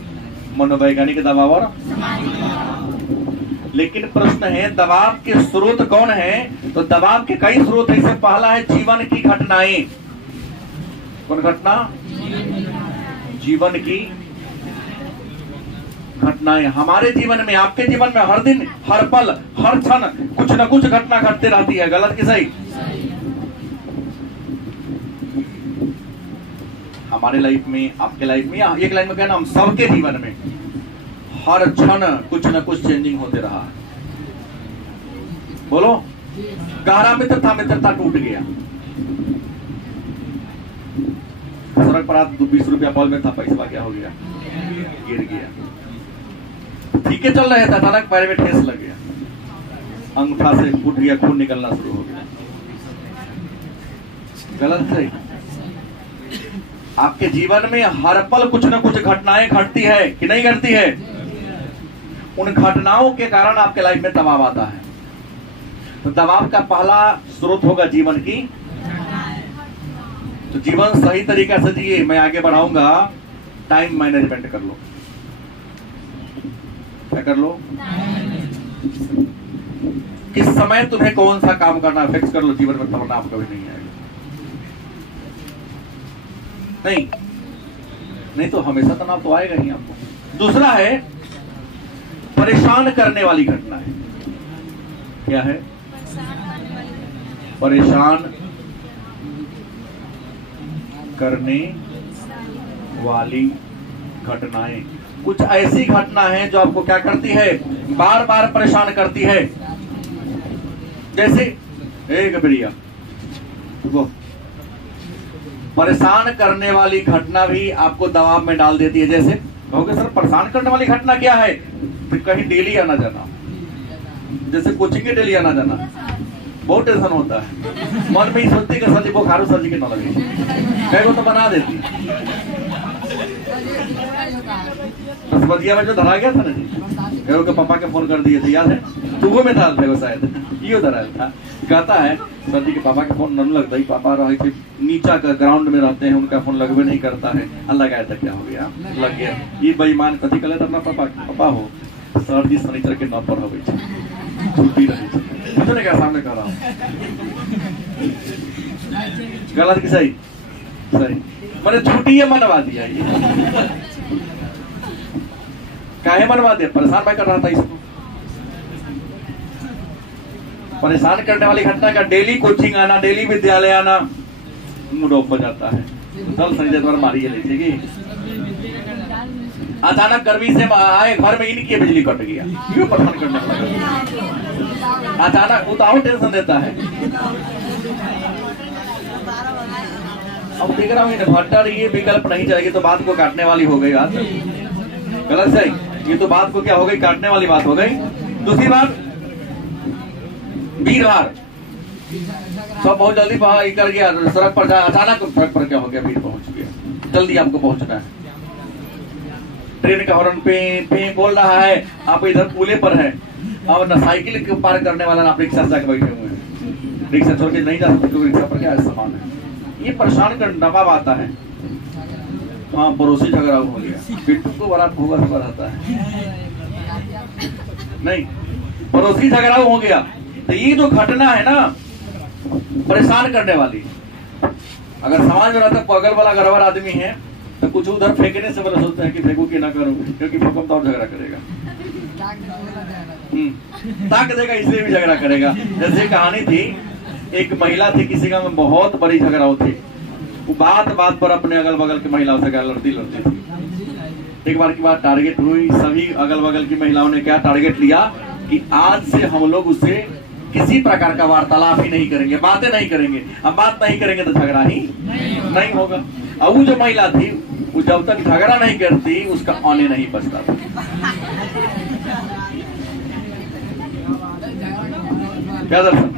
मनोवैज्ञानिक दबाव और। लेकिन प्रश्न है दबाव के स्रोत कौन है? तो दबाव के कई स्रोत है। इससे पहला है जीवन की घटनाएं। कौन घटना? जीवन की घटनाएं। हमारे जीवन में, आपके जीवन में हर दिन, हर पल, हर क्षण कुछ न कुछ घटना घटते रहती है। गलत कि सही? हमारे लाइफ में, आपके लाइफ में, या एक लाइन में कहना हम सबके जीवन में हर क्षण कुछ न कुछ चेंजिंग होते रहा है। बोलो, गहरा मित्र था, मित्रता टूट गया। सड़क पर आप 20 रुपया पॉल में था, पैसा क्या हो गया? गिर गया। ठीक है, चल रहे थे, अचानक पैर में ठेस लग गया, अंगूठा से फूट गया, खून निकलना शुरू हो गया। गलत है? आपके जीवन में हर पल कुछ न कुछ घटनाएं घटती है कि नहीं घटती है? उन घटनाओं के कारण आपके लाइफ में दबाव आता है। तो दबाव का पहला स्रोत होगा जीवन की। तो जीवन सही तरीका से जिए। मैं आगे बढ़ाऊंगा, टाइम मैनेजमेंट कर लो। क्या कर लो? किस समय तुम्हें कौन सा काम करना फिक्स कर लो। जीवन में तनाव कभी नहीं आएगा। नहीं तो हमेशा तनाव तो आएगा ही आपको। दूसरा है परेशान करने वाली घटना है। क्या है? परेशान करने वाली घटनाएं। कुछ ऐसी घटना है जो आपको क्या करती है? बार बार परेशान करती है। जैसे एक बढ़िया वो परेशान करने वाली घटना भी आपको दबाव में डाल देती है। जैसे कहोगे सर परेशान करने वाली घटना क्या है? तो कहीं डेली आना जाना, जैसे कोचिंग के डेली आना जाना, बहुत टेंशन होता है। मन में ही सोचती कि सर जी बुखारो सर जी के न लगे, कई को तो बना देती। बस बदिया में जो धरा गया था ना जी, कहो के पापा के फोन कर दिए थे, याद है? तुगो में था वो शायद, यो धरा था। कहता है सर जी के पापा के फोन न लगता ही, पापा रहे थे नीचा का ग्राउंड में रहते हैं, उनका फोन लगवे नहीं करता है। अल्लाह गया था, क्या हो गया? लग गया। ये बेईमान कथी कले अपना पापा हो सर जी शनिचर के न पढ़ावे छुट्टी रहे मुझे क्या सामने कह रहा हूँ। गलत कि सही? सही। मैंने छुट्टी है मनवा दिया। ये काहे मनवा दिया? परेशान मैं कर रहा था इसको। परेशान करने वाली घटना का डेली कोचिंग आना, डेली विद्यालय आना, मूड ऑफ हो जाता है। चल शनिचर द्वारा मारिए ले अचानक गर्मी से आए घर में इनकी बिजली कट गया, क्यों परेशान करने लगा? अचानक वो तो और टेंशन देता है। अब देख रहा हूँ इन्वर्टर ये विकल्प नहीं चलेगी तो बात को काटने वाली हो गई। बात गलत सही, ये तो बात को क्या हो गई, काटने वाली बात हो गई। दूसरी बात, भीड़ भाड़ सब बहुत जल्दी कर गया सड़क पर, अचानक सड़क पर क्या हो गया, भीड़ पहुंच गया, जल्दी आपको पहुंचना है। ट्रेन का हॉर्न पे पे बोल रहा है, आप इधर पुले पर है और न साइकिल के पार करने वाला, आप रिक्शा से जाकर बैठे हुए हैं, रिक्शा छोड़ के नहीं जा सकते क्योंकि रिक्शा पर क्या है, सामान है। ये परेशान कर दबाव आता है। हाँ, पड़ोसी झगड़ा हो गया, बिट्टू को बड़ा भूगा रहता है, नहीं पड़ोसी झगड़ा हो गया। तो ये जो घटना है ना परेशान करने वाली, अगर समाज में रहता बगल वाला गड़बड़ आदमी है तो कुछ उधर फेंकने से बड़ा सोचते हैं कि फेंकू कि ना करूं, क्योंकि भूकंप तो और झगड़ा करेगा, ताक देगा इसलिए भी झगड़ा करेगा। जैसे कहानी थी, एक महिला थी किसी गांव में, बहुत बड़ी झगड़ा होती, वो बात बात पर अपने अगल बगल की महिलाओं से लड़ती थी। एक बार की बात टारगेट हुई, सभी अगल बगल की महिलाओं ने क्या टारगेट लिया कि आज से हम लोग उससे किसी प्रकार का वार्तालाप ही नहीं करेंगे, बातें नहीं करेंगे। अब बात नहीं करेंगे तो झगड़ा ही नहीं होगा। अब वो जो महिला थी वो जब तक झगड़ा नहीं करती उसका आने नहीं बचता था। क्या दर्शन,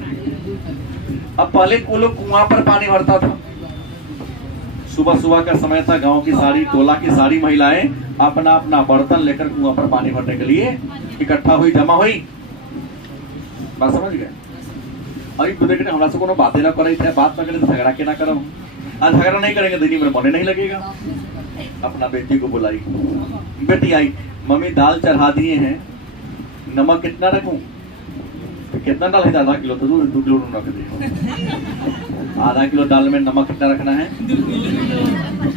अब पहले वो लोग कुआं पर पानी भरता था, सुबह सुबह का समय था, गांव की सारी टोला की सारी महिलाएं अपना अपना बर्तन लेकर कुआं पर पानी भरने के लिए इकट्ठा हुई, जमा हुई। बात समझ गए? अरे देख रहे हमरा से कोनो बातें ना करे, बात ना करे तो झगड़ा के ना करो, आज झगड़ा नहीं करेंगे तो मेरे मन नहीं लगेगा। अपना बेटी को बुलाई, बेटी आई, मम्मी दाल चढ़ा दिए हैं, नमक कितना रखूं? कितना डाल है? आधा किलो, तो 2 किलो रख दे। आधा किलो दाल में नमक कितना रखना है?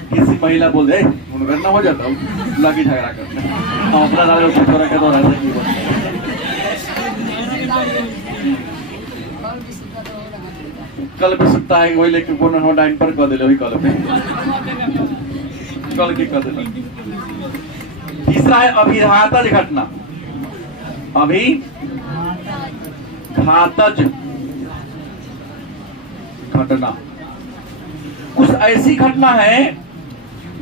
किसी महिला बोल दे करना हो जाता लगी झगड़ा करना, अपना दाल के तो कल भी सकता है वही, लेकिन को डाइन पर कर दिले, वही कल पे कल की कर दिले। तीसरा है अभिघातज घटना, अभिघातज घटना। कुछ ऐसी घटना है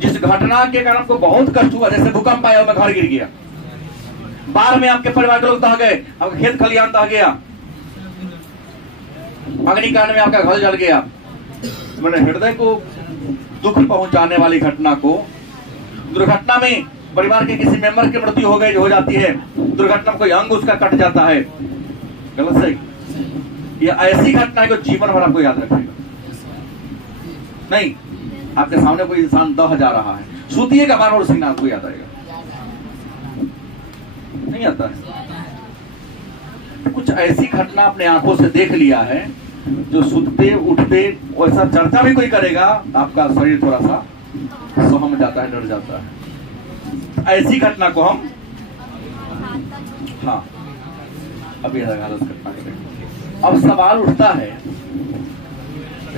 जिस घटना के कारण आपको बहुत कष्ट हुआ, जैसे भूकंप आया, घर गिर गया, बाढ़ में आपके परिवार के लोग दह गए, आपका खेत खलिहान दह गया, अग्निकांड में आपका घर जल गया। मैंने हृदय को दुख पहुंचाने वाली घटना को, दुर्घटना में परिवार के किसी मेंबर की मृत्यु हो गई, हो जाती है, दुर्घटना में कोई अंग उसका कट जाता है, गलत सही, ये ऐसी घटना है जो जीवन भर आपको याद रखेगा। नहीं, आपके सामने कोई इंसान दह जा रहा है, सूतिएगा बार और सिंह आपको याद आएगा, नहीं आता है। कुछ ऐसी घटना अपने आंखों से देख लिया है जो सुतते उठते वैसा चर्चा भी कोई करेगा, आपका शरीर थोड़ा सा सहम जाता है, डर जाता है। ऐसी घटना को हम हाँ अभी हालत घटना करेंगे। अब सवाल उठता है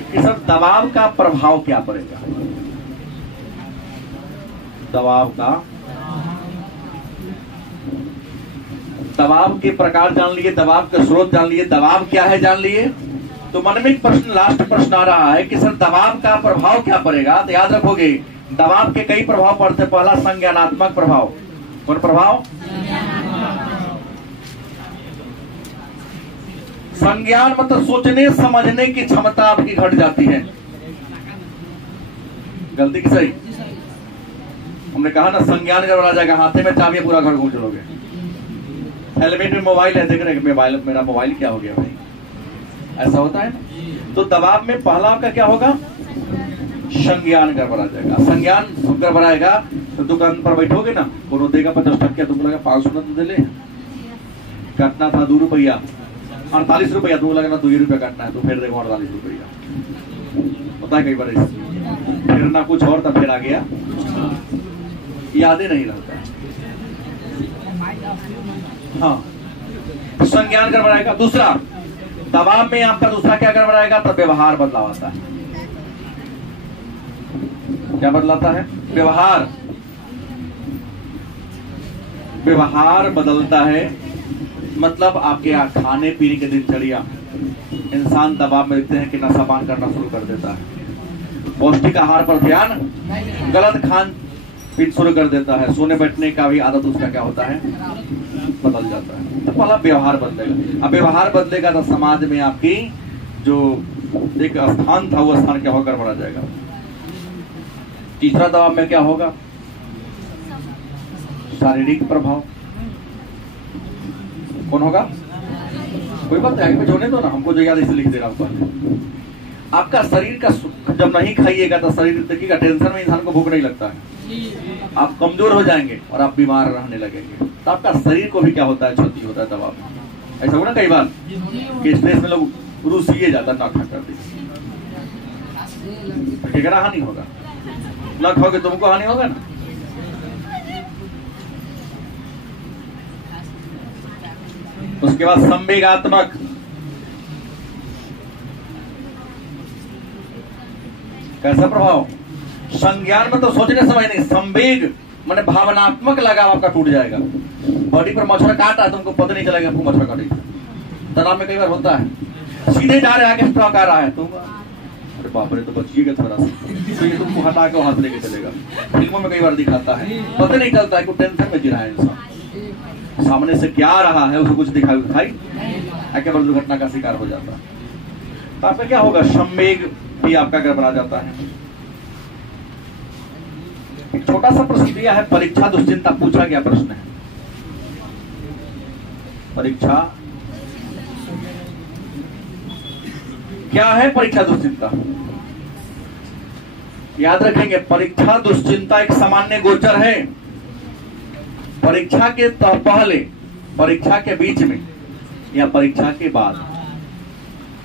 कि सर दबाव का प्रभाव क्या पड़ेगा? दबाव के प्रकार जान लिए, दबाव के स्रोत जान लिए, दबाव क्या है जान लिए, तो मन में एक प्रश्न, लास्ट प्रश्न आ रहा है कि सर दबाव का प्रभाव क्या पड़ेगा? तो याद रखोगे दबाव के कई प्रभाव पड़ते हैं। पहला संज्ञानात्मक प्रभाव। कौन प्रभाव? संज्ञान मतलब सोचने समझने की क्षमता आपकी घट जाती है। गलती की सही? हमने कहा ना संज्ञान गड़बड़ा जाएगा, हाथे में चाबी पूरा घर घूम चलोगे। हेलमेट में मोबाइल है, देख रहे हैं मेरा मोबाइल क्या हो गया भाई, ऐसा होता है। तो दबाव में पहला आपका क्या होगा? संज्ञान गड़बड़ा जाएगा। संज्ञान गड़बड़ाएगा तो दुकान पर बैठोगे ना, कोनो देगा 50 टक्का, तुम लगा 500 तो दे ले, काटना था 2 रुपया, 48 रुपया, तुम लगा ना 2 रुपया काटना है, तो फिर देखो 48 रुपया होता है कई बार। फिर ना कुछ और तब फिर आ गया, यादें नहीं रहता। हाँ, संज्ञान गड़बड़ाएगा। दूसरा दबाव में आपका दूसरा क्या गड़बड़ाएगा? तो व्यवहार बदलाव आता है। क्या बदलाता है? व्यवहार। व्यवहार बदलता है, मतलब आपके यहाँ खाने पीने की दिनचर्या, इंसान दबाव में देखते हैं कि नशा पान करना शुरू कर देता है, पौष्टिक आहार पर ध्यान, गलत खान पीन शुरू कर देता है, सोने बैठने का भी आदत उसका क्या होता है, बदल जाता है। तो पहला व्यवहार बदलेगा। अब व्यवहार बदलेगा तो समाज में आपकी जो एक स्थान था वो स्थान क्या होकर बढ़ा जाएगा। तीसरा दबाव में क्या होगा, शारीरिक प्रभाव। कौन होगा, कोई बात नहीं, जोड़ने दो ना, हमको जो याद इसे लिख दे रहा हूं। आपका शरीर का जब नहीं खाइएगा तो शरीर देखिएगा, टेंशन में इंसान को भूख नहीं लगता है, आप कमजोर हो जाएंगे और आप बीमार रहने लगेंगे। तो आपका शरीर को भी क्या होता है, क्षति होता है दबाव में। ऐसा होगा ना कई बार कि स्ट्रेस में लोग रूसिए जाता ना खा कर दे, हानि होगा, ना खाओगे तुमको हानि होगा ना। उसके बाद संवेगात्मक, कैसा प्रभाव, संज्ञान में तो सोचने समय नहीं, संवेग माने भावनात्मक लगाव आपका टूट जाएगा। बॉडी पर मच्छर काटा तुमको पता नहीं चलेगा आपको मच्छर काटे। तनाव में कई बार होता है, सीधे जा रहे आगे स्ट्रोक आ रहा है, तुम अरे बाप रे तो बचिएगा थोड़ा सा, तो ये तुमको हटा के हाथ लेके चलेगा। फिल्मों में कई बार दिखाता है, पता नहीं चलता है कि टेंशन में जी रहा है इंसान, सामने से क्या आ रहा है उसको कुछ दिखाई केवल दुर्घटना का शिकार हो जाता है। तो आपका क्या होगा, संवेग भी आपका गड़बड़ा जाता है। एक छोटा सा प्रश्न दिया है, परीक्षा दुश्चिंता पूछा गया प्रश्न है, परीक्षा क्या है, परीक्षा दुश्चिंता। याद रखेंगे, परीक्षा दुश्चिंता एक सामान्य गोचर है। परीक्षा के पहले, परीक्षा के बीच में या परीक्षा के बाद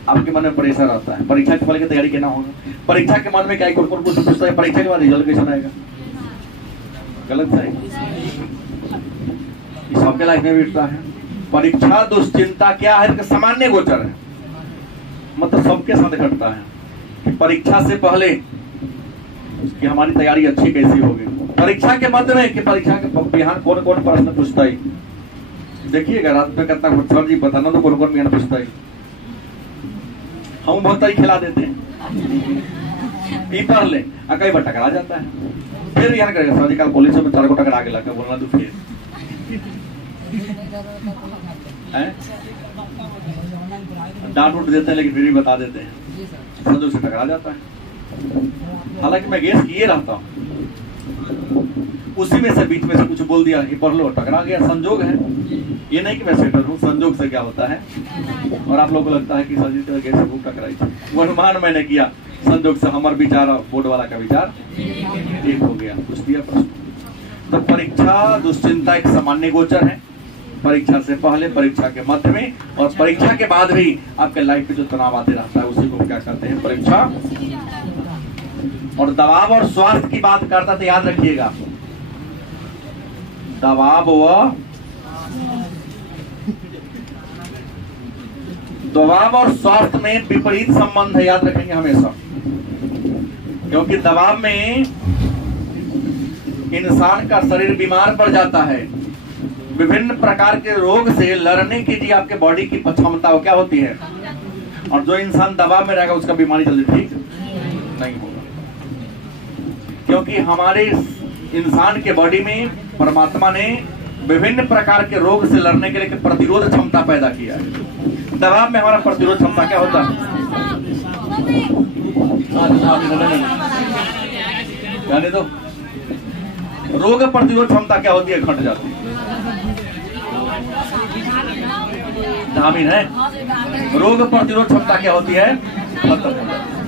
आपके मन में प्रेशर आता है। परीक्षा के पहले की तैयारी करना होगा, परीक्षा के मन में क्या कौन कौन पूछता है, परीक्षा के बाद रिजल्ट कैसा आएगा, गलत है, सबके लाइफ में बिठता है। परीक्षा दुश्चिंता क्या है, सामान्य गोचर है, मतलब सबके साथ घटता है कि परीक्षा से पहले कि हमारी तैयारी अच्छी कैसी होगी, परीक्षा के मध्य में कि परीक्षा के बिहान कौन कौन प्रश्न पूछता है। देखिएगा रात में कितना सर जी बताना तो कौन कौन बिहान पूछता है, हम बहुत ही खिला देते हैं, पढ़ ले कई बार टकरा जाता है, फिर बिहान करेगा सर जी कल पुलिस में 4 को टकरा के लाकर बोलना तो फिर डांट उठ देते हैं, लेकिन फिर भी बता देते हैं, संजोग से टकरा जाता है। हालांकि मैं गेस किए रहता हूँ, उसी में से बीच में से कुछ बोल दिया, ये पढ़ लो, टकरा गया, संजोग है। ये नहीं कि मैं सेटर हूँ, संजोग से क्या होता है। और आप लोगों को लगता है कि सर जी तो गेस से भूख टकराई थी, वो अनुमान मैंने किया, संजोग से हमारा विचार और बोर्ड वाला का विचार एक हो गया, कुछ दिया प्रश्न। तो परीक्षा दुश्चिंता एक सामान्य गोचर है, परीक्षा से पहले, परीक्षा के मध्य में और परीक्षा के बाद भी आपके लाइफ पे जो तनाव आते रहता है उसी को क्या कहते हैं, परीक्षा। और दबाव और स्वास्थ्य की बात करता तो याद रखिएगा, दबाव और स्वास्थ्य में विपरीत संबंध है, याद रखेंगे हमेशा। क्योंकि दबाव में इंसान का शरीर बीमार पड़ जाता है, विभिन्न प्रकार के रोग से लड़ने की जी आपके बॉडी की क्षमता क्या होती है। और जो इंसान दबाव में रहेगा उसका बीमारी जल्दी ठीक नहीं होगा, क्योंकि हमारे इंसान के बॉडी में परमात्मा ने विभिन्न प्रकार के रोग से लड़ने के लिए प्रतिरोध क्षमता पैदा किया है। दबाव में हमारा प्रतिरोध क्षमता क्या होता है, जाने दो, रोग प्रतिरोध क्षमता क्या होती है, घट जाती है। आमीन है, रोग प्रतिरोध क्षमता क्या होती है, खत्म हो जाती है।